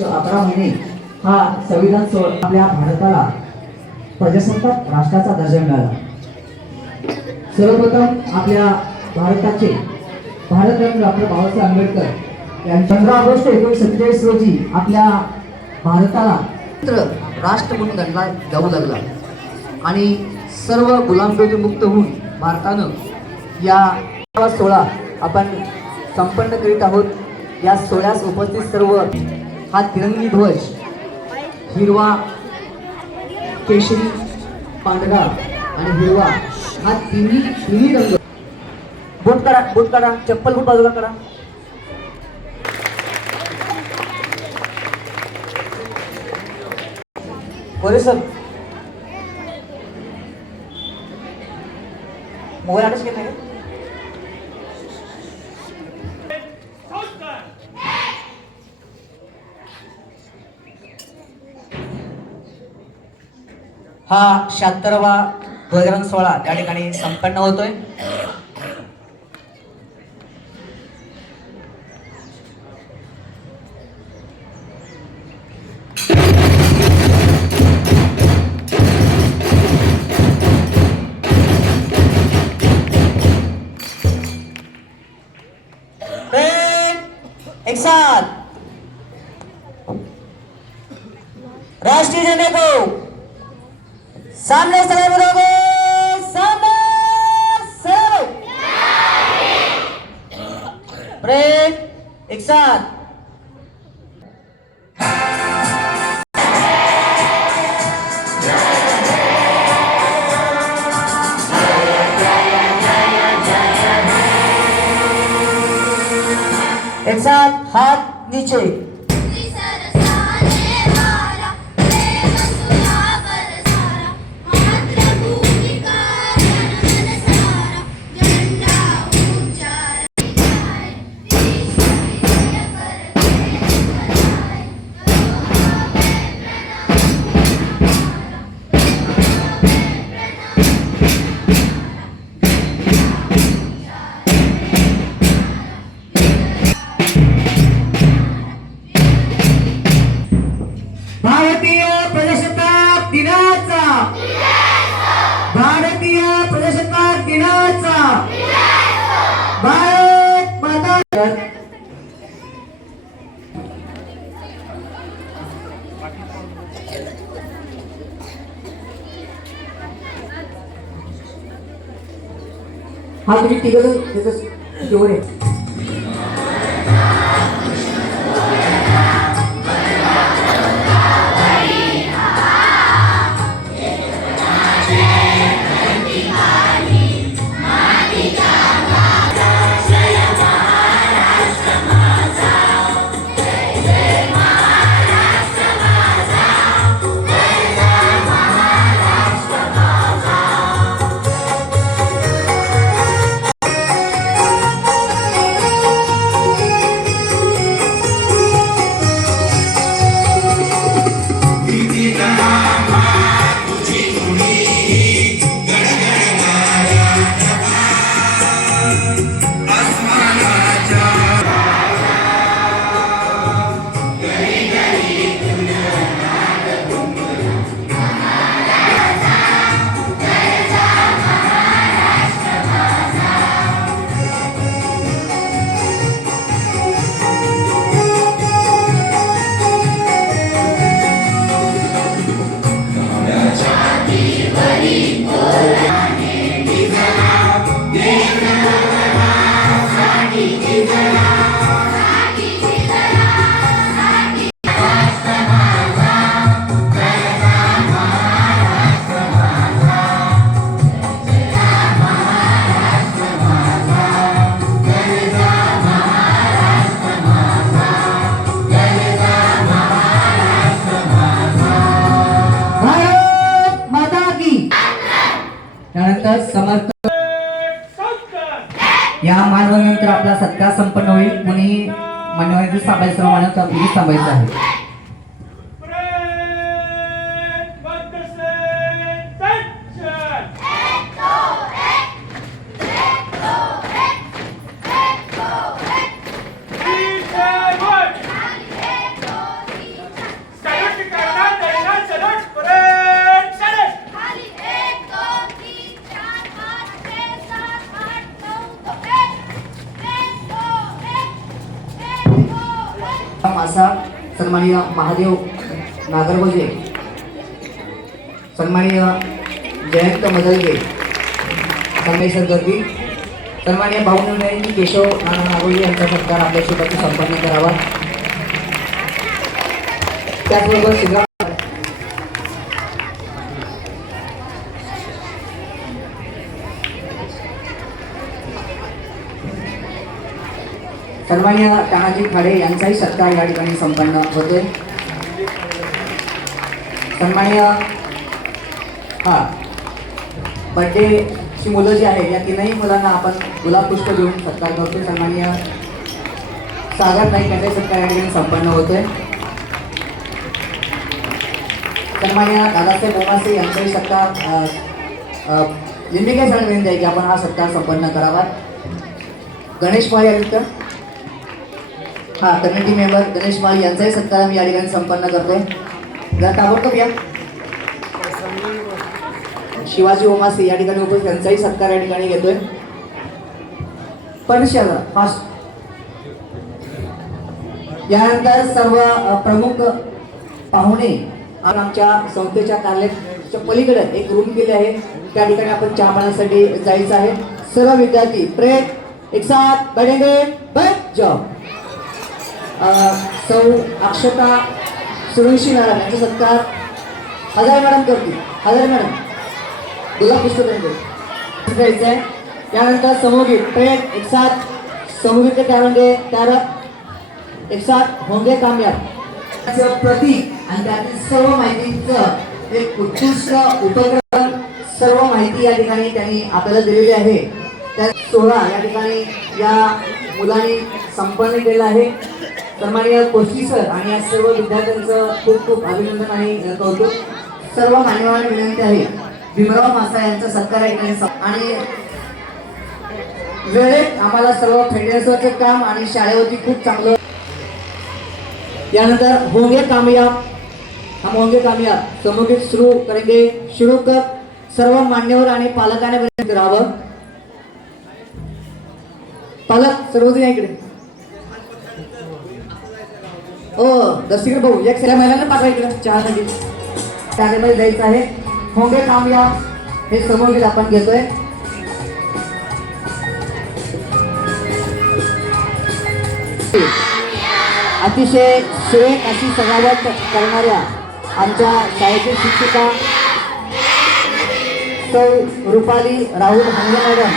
11 महिने हा संविधान आपल्या भारताला प्रजासत्ताक राष्ट्राचा दर्जा मिळाला। सर्वप्रथम आपल्या भारताचे भारतरत्न डॉक्टर बाबासाहेब आंबेडकर यांच्या 15 ऑगस्ट 1947 रोजी आपल्या भारताला राष्ट्र म्हणून गणला जाऊ लागला आणि सर्व गुलामगिरी मुक्त होऊन भारतानं या 16 आपण संपन्न करीत आहोत। या सोहळ्यास उपस्थित सर्व हा तिरंगी ध्वज हिरवा, केशरी, पांढरा आणि हिरवा हा तिन्ही रंग बोट करा, चप्पल खूप बाजूला करा। बोले सर मोबाईल आठच घेत नाही। हा 76वा ध्वजारोहण सोहळा त्या ठिकाणी संपन्न होतोय। एक साथ राष्ट्रीय झंडे को सामने सलामी दोगे, सामने सलामी। ब्रेक, एक साथ। एक साथ हाथ नीचे। भारतीय प्रजासत्ताक दिनाचा भारत माता। हा तुम्ही तिघं त्याचं जोर आहे। त्यानंतर समर्थ या मानवंतर आपला सत्कार संपन्न होईल। कोणी मान्यवर थांबायचं, सर्व मान्यवर थांबायचं आहे। सन्माननीय महादेव नागरगोजे, सन्माननीय जयंत मदलगे, संगमेश्वर गर्दी, सन्माननीय भाऊनंदनी केशव नाना नागोजी यांचा सत्कार आपल्या सोबत संपन्न करावा. त्याचबरोबर शिवराम सन्माननीय तानाजी खाडे यांचाही सत्कार या ठिकाणी संपन्न होतोय. सन्माननीय बर्थडेची मुलं जी आहेत या तीनही मुलांना आपण गुलाब पुष्प देऊन सत्कार करतोय. सन्माननीय सागर नाईक यांचाही सत्कार या ठिकाणी संपन्न होतोय. सन्माननीय दादासाहेब बोमासे यांचाही सत्कार लिंबिके सण विनंती आहे की आपण हा सत्कार संपन्न करावा. गणेश माळी आदित्य कमिटी मेंबर गणेश माळी यांचाही सत्कार मी या ठिकाणी संपन्न करतोय. जरा ताबडतोब या. शिवाजी ओमासे या ठिकाणी उपस्थित त्यांचाही सत्कार या ठिकाणी घेतोय. परिषद फास्ट. यानंतर सर्व प्रमुख पाहुणे आमच्या संस्थेच्या कार्यालयाच्या पलीकडे एक रूम केले आहे, त्या ठिकाणी आपण चहा पाण्यासाठी जायचं आहे. सर्व विद्यार्थी प्रेम एक साथ बैठेंगे, बैठ जाओ. सौ अक्षता सुरवशी मॅडम यांचा सत्कार हजारे मॅडम करतील. हजारे मॅडम गुलाब पुष्प द्यायचं आहे. त्यानंतर समूहगीत प्रेम एक साथ समूहगीत के त्यामध्ये त्यावर एक साथ होंगे कामयाब प्रतीक आणि त्यातील सर्व माहितीचं एक उत्कृष्ट उपक्रम सर्व माहिती या ठिकाणी त्यांनी आपल्याला दिलेली आहे. त्या 16 या ठिकाणी या मुलांनी संपन्न केलं आहे. सन्माननीय कोष्टी सर आणि या सर्व विद्यार्थ्यांचं खूप खूप अभिनंदन आणि कौतुक. सर्व मान्यवरांना विनंती आहे भीमराव मासा यांचा सत्कार या ठिकाणी आणि वेळेत आम्हाला सर्व फेडरेशनचं काम आणि शाळेवरती खूप चांगलं. यानंतर होंगे कामयाब, हम होंगे कामयाब समूहित सुरू करेंगे. शुरू कर सर्व मान्यवर आणि पालकांना विनंती करावं. पालक सर्वजण इकडे. ओ दर्शक भाऊ एक सगळ्या महिलांना पाठवायचं चहासाठी त्यामध्ये द्यायचं आहे. होंगे कामयाब हे समूहित आपण घेतोय. अतिशय सुरेख अशी सजावट करणाऱ्या आमच्या शाळेतील शिक्षिका सौ रुपाली राहुल हंगे मॅडम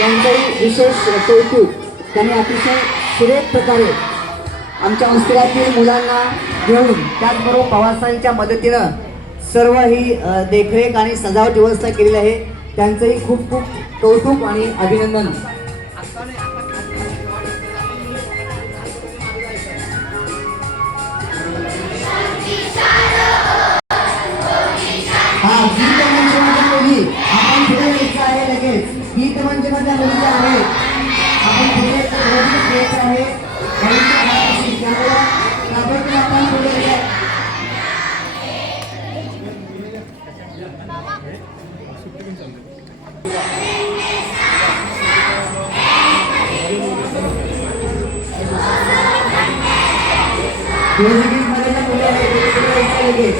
यांचंही विशेष कौतुक. त्यांनी अतिशय सुरेख प्रकारे आमच्या मस्तिरातील मुलांना घेऊन त्याचबरोबर प्रवासांच्या मदतीनं सर्व ही देखरेख आणि सजावट व्यवस्था केलेली आहे. त्यांचंही खूप खूप कौतुक आणि अभिनंदन. गीत मंचमध्ये मुली आपण पुढे यायचं आहे. लगेच गीत मंचमध्ये मुली आहे आपण पुढे यायचं आहे. आपण पुढे मध्ये